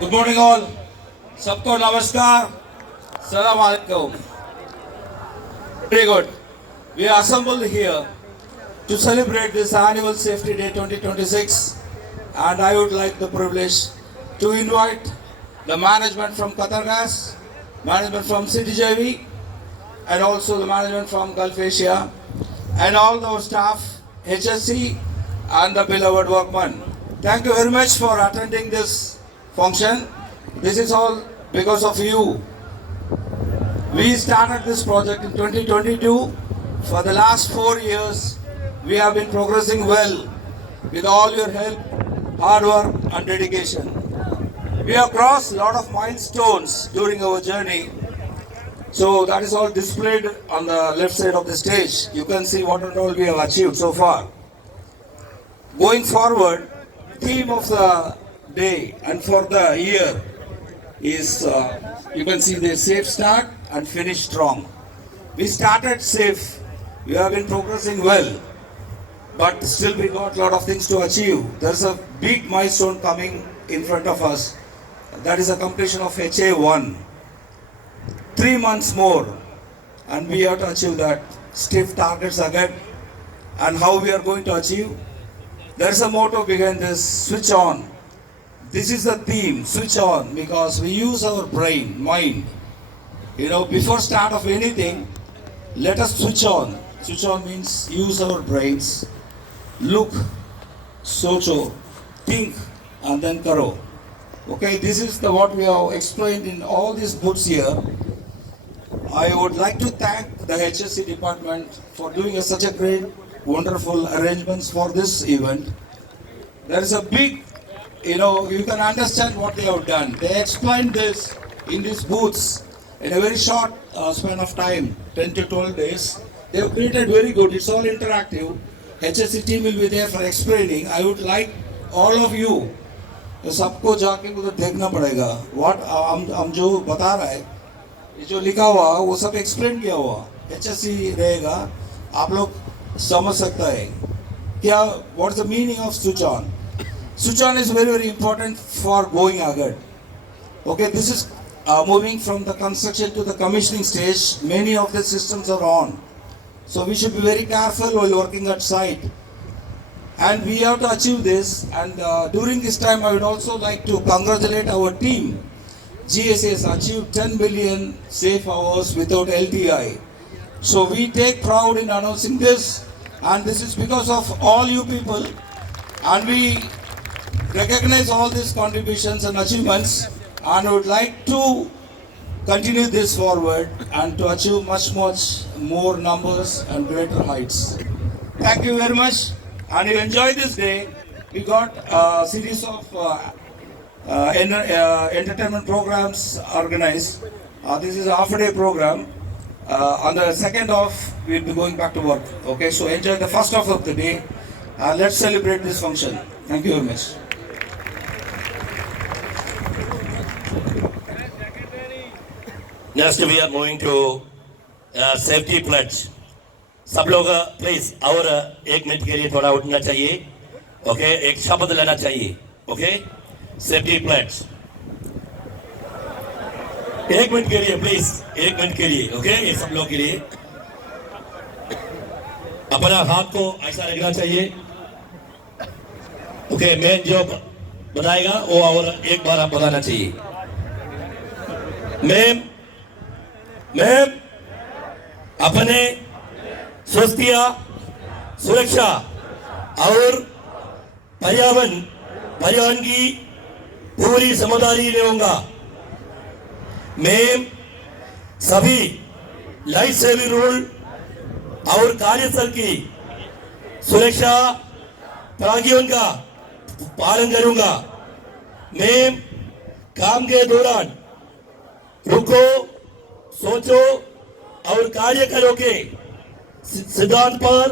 Good morning all. सबको नमस्कार. Salam alaikum. Very good. We are assembled here to celebrate this annual Safety Day 2026, and I would like the privilege to invite the management from Qatar Gas, management from CTJV, and also the management from Gulf Asia, and all our staff, HSC, and the beloved workmen. Thank you very much for attending this function. This is all because of you. We started this project in 2022. For the last 4 years, we have been progressing well with all your help, hard work, and dedication. We have crossed a lot of milestones during our journey. So that is all displayed on the left side of the stage. You can see what all we have achieved so far. Going forward, theme of the day and for the year is, you can see the safe start and finish strong. We started safe. We have been progressing well, but still we got a lot of things to achieve. There's a big milestone coming in front of us. That is the completion of HA1. 3 months more, and we have to achieve that. Stiff targets again, and how we are going to achieve. There's a motto behind this: switch on. This is the theme, switch on, because we use our brain, mind. Before start of anything, let us switch on. Switch on means use our brains. Look, socho, think, and then karo. Okay, this is what we have explained in all these books here. I would like to thank the HSC department for doing such a great, wonderful arrangements for this event. There is a big, you can understand what they have done. They explained this in these booths in a very short span of time, 10 to 12 days. They have created very good. It's all interactive. HSC team will be there for explaining. I would like all of you, सबको जाके उधर देखना पड़ेगा. What हम जो बता रहा है, ये जो लिखा हुआ वो सब एक्सप्लेन किया हुआ. HSC रहेगा, आप लोग समझ सकता है क्या. What's the meaning of switch on? Switch on is very, very important for going ahead. Okay, this is moving from the construction to the commissioning stage. Many of the systems are on, so we should be very careful while working at site. And we have to achieve this. And during this time, I would also like to congratulate our team. GSA has achieved 10 million safe hours without LTI. So we take pride in announcing this, and this is because of all you people. And we recognize all these contributions and achievements, and would like to continue this forward and to achieve much more numbers and greater heights. Thank you very much, and you enjoy this day. We got a series of entertainment programs organized. This is a half-a-day program. On the second half, we'll be going back to work. Okay, so enjoy the first half of the day. Let's celebrate this function. Thank you very much. Next, we are going to safety pledge. सब लोग please और 1 minute के लिए थोड़ा उठना चाहिए. Okay, एक शब्द लेना चाहिए. ओके, सेफ्टी प्लेज 1 मिनट के लिए प्लीज, 1 मिनट के लिए. ओके, ये सब लोग के लिए अपना हाथ को ऐसा रखना चाहिए. ओके, मैं जो बताएगा वो और एक बार आप बताना चाहिए. मैं अपने स्वास्थ्य, सुरक्षा और पर्यावरण की पूरी जिम्मेदारी लूंगा. मैं सभी लाइफ सेविंग रूल और कार्यस्थल की सुरक्षा प्राधिकरण का पालन करूंगा. मैं काम के दौरान रुको, सोचो और कार्य करो के सिद्धांत पर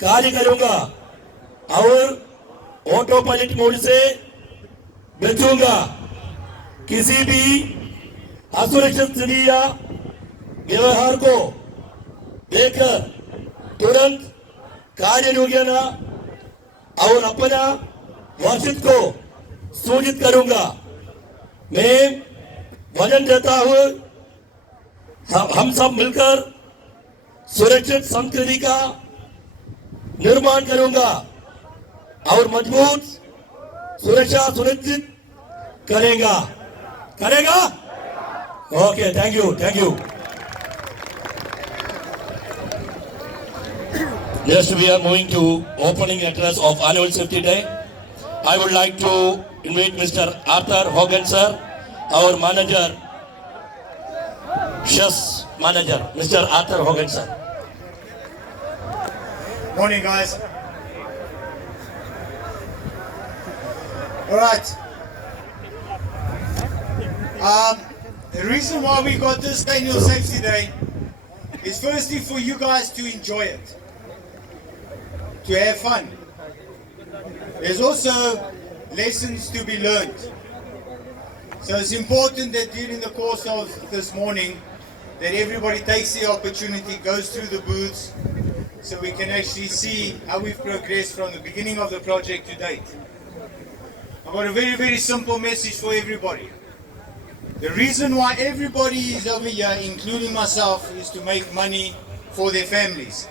कार्य करूंगा और ऑटो पायलट मोड से बचूंगा. किसी भी असुरक्षित स्थिति या व्यवहार को देखकर तुरंत कार्य योजना और अपना वार्षिक को सूचित करूंगा. मैं वचन देता हूँ हम सब मिलकर सुरक्षित संस्कृति का निर्माण करूंगा और मजबूत सुरक्षा सुनिश्चित करेगा। Okay, thank you. Next, we are moving to opening address of Annual Safety Day. I would like to invite Mr. Arthur Hogan, sir, our manager, chess manager, Mr. Arthur Hogan, sir. Morning, guys. All right. The reason why we got this annual safety day is firstly for you guys to enjoy it, to have fun. There's also lessons to be learned. So it's important that during the course of this morning that everybody takes the opportunity, goes through the booths, so we can actually see how we've progressed from the beginning of the project to date. I've got a very, very simple message for everybody. The reason why everybody is over here, including myself, is to make money for their families,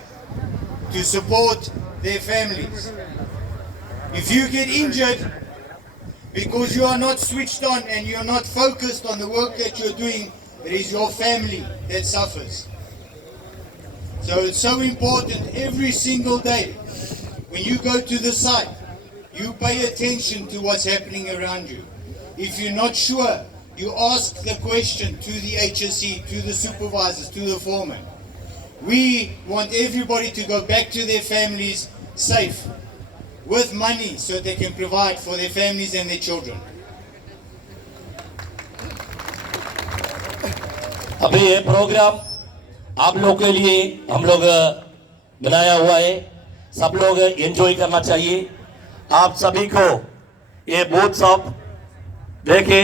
to support their families. If you get injured because you are not switched on and you're not focused on the work that you're doing, it is your family that suffers. So it's so important every single day when you go to the site, you pay attention to what's happening around you. If you're not sure, you ask the question to the HSE, to the supervisors, to the foreman. We want everybody to go back to their families safe, with money, so they can provide for their families and their children. अभी ये programme आप लोग के लिए हम लोग बनाया हुआ है, सब लोग एंजॉय करना चाहिए। आप सभी को ये बूथ सब देखे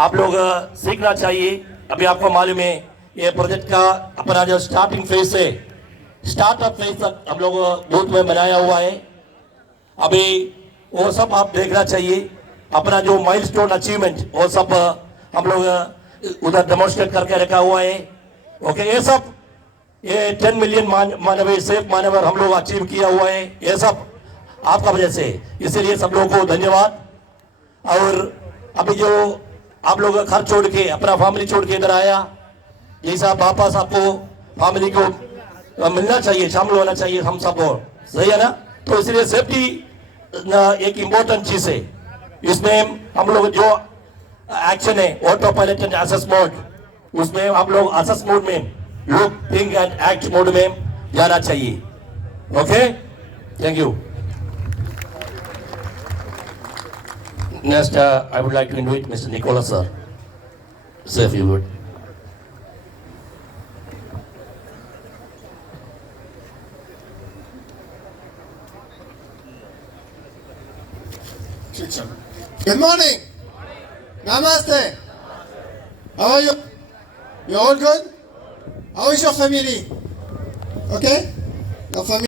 आप लोग सीखना चाहिए। अभी आपको मालूम है ये प्रोजेक्ट का अपना जो स्टार्टिंग फेज से स्टार्टअप फेज तक हम लोग बूथ में बनाया हुआ है। अभी वो सब आप देखना चाहिए, अपना जो माइलस्टोन अचीवमेंट वो सब हम लोग उधर डेमोन्स्ट्रेट करके रखा हुआ है। ओके, ये सब ये 10 मिलियन मानव सेफ मानवर हम लोग अचीव किया हुआ है, ये सब आपका वजह से, इसीलिए सब लोगों को धन्यवाद। और अभी जो आप लोग घर छोड़ के अपना फैमिली छोड़ के इधर आया, जैसा वापस आपको फैमिली को मिलना चाहिए, शामिल होना चाहिए हम सबको, सही है ना? तो इसलिए सेफ्टी एक इम्पोर्टेंट चीज है। इसमें हम लोग जो एक्शन है auto pilot and assess mode, उसमें हम लोग असेस मोड में look think and act mode में जाना चाहिए। Okay, thank you. Next, I would like to invite Mr. Nicholas, sir. Say a few words. Good morning. Namaste. How are you? You all good? How is your family? Okay? Your family?